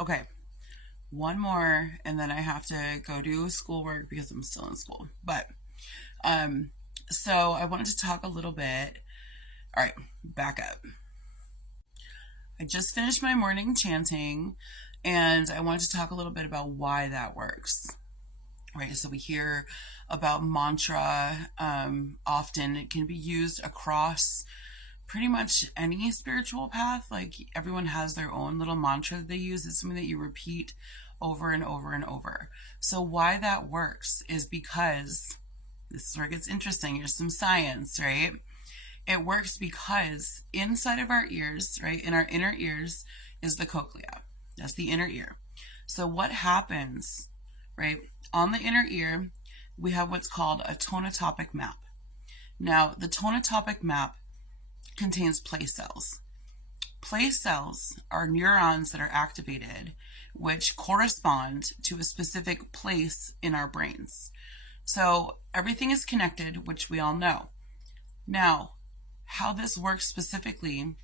Okay, one more, and then I have to go do schoolwork because I'm still in school. But um, so I wanted to talk a little bit. All right, back up. I just finished my morning chanting, and I wanted to talk a little bit about why that works. Right, so we hear about mantra often. It can be used across pretty much any spiritual path. Like everyone has their own little mantra that they use. It's something that you repeat over and over and over. So why that works is because this is where it gets interesting. Here's some science, right? It works because inside of our ears, right, in our inner ears is the cochlea. That's the inner ear. So what happens, right, on the inner ear, we have what's called a tonotopic map. Now, the tonotopic map contains place cells. Place cells are neurons that are activated, which correspond to a specific place in our brains. So everything is connected, which we all know. Now, how this works specifically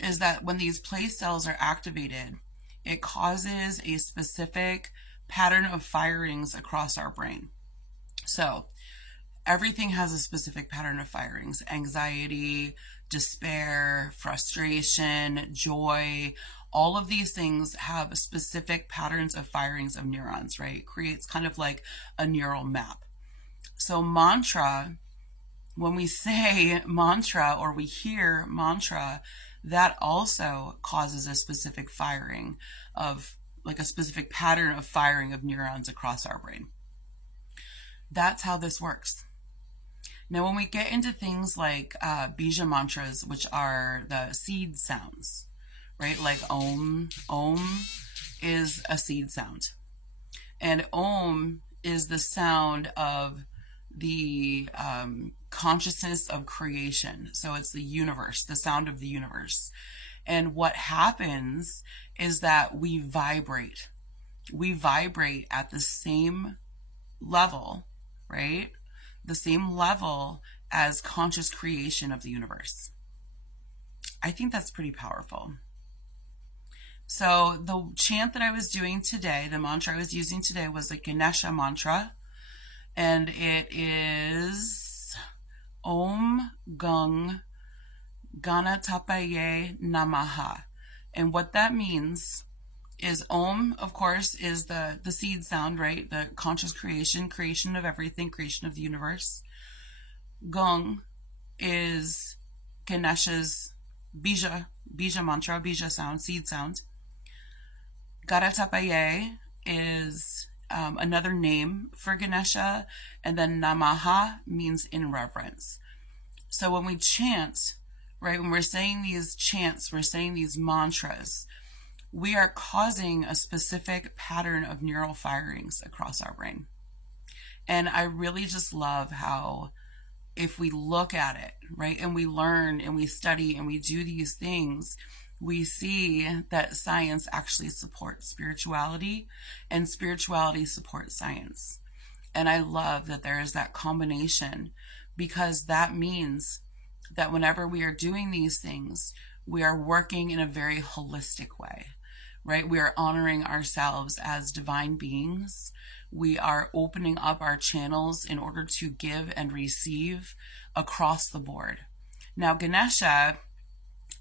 is that when these place cells are activated, it causes a specific pattern of firings across our brain. So everything has a specific pattern of firings: anxiety, despair, frustration, joy. All of these things have specific patterns of firings of neurons, right? It creates kind of like a neural map. So mantra, when we say mantra or we hear mantra, that also causes a specific firing of, like a specific pattern of firing of neurons across our brain. That's how this works. Now, when we get into things like bija mantras, which are the seed sounds, right? Like Om. Om is a seed sound. And Om is the sound of the consciousness of creation. So it's the universe, the sound of the universe. And what happens is that we vibrate. We vibrate at the same level, right? The same level as conscious creation of the universe. I think that's pretty powerful. So the chant that I was doing today, the mantra I was using today, was the Ganesha mantra. And it is Om Gung Ganatapaye Namaha. And what that means is Om, of course, is the seed sound, right? The conscious creation of everything, creation of the universe. Gung is Ganesha's bija mantra, bija sound, seed sound. Garatapaye is another name for Ganesha, and then Namaha means in reverence. So when we chant, right, when we're saying these chants, we're saying these mantras, we are causing a specific pattern of neural firings across our brain. And I really just love how, if we look at it, right, and we learn and we study and we do these things, we see that science actually supports spirituality and spirituality supports science. And I love that there is that combination, because that means that whenever we are doing these things, we are working in a very holistic way, right? We are honoring ourselves as divine beings. We are opening up our channels in order to give and receive across the board. Now, Ganesha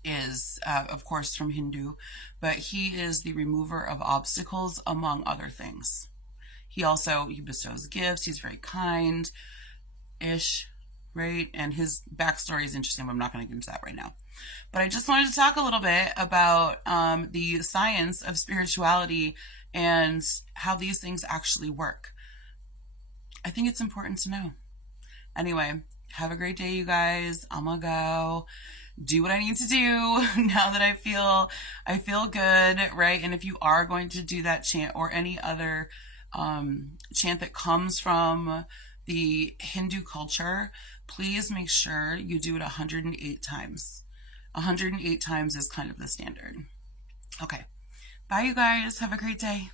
is, of course, from Hindu, but he is the remover of obstacles, among other things. He bestows gifts. He's very kind-ish, right? And his backstory is interesting, but I'm not going to get into that right now. But I just wanted to talk a little bit about the science of spirituality and how these things actually work. I think it's important to know. Anyway, have a great day, you guys. I'm gonna go do what I need to do now that I feel good, right? And if you are going to do that chant or any other chant that comes from the Hindu culture, please make sure you do it 108 times. 108 times is kind of the standard. Okay. Bye, you guys. Have a great day.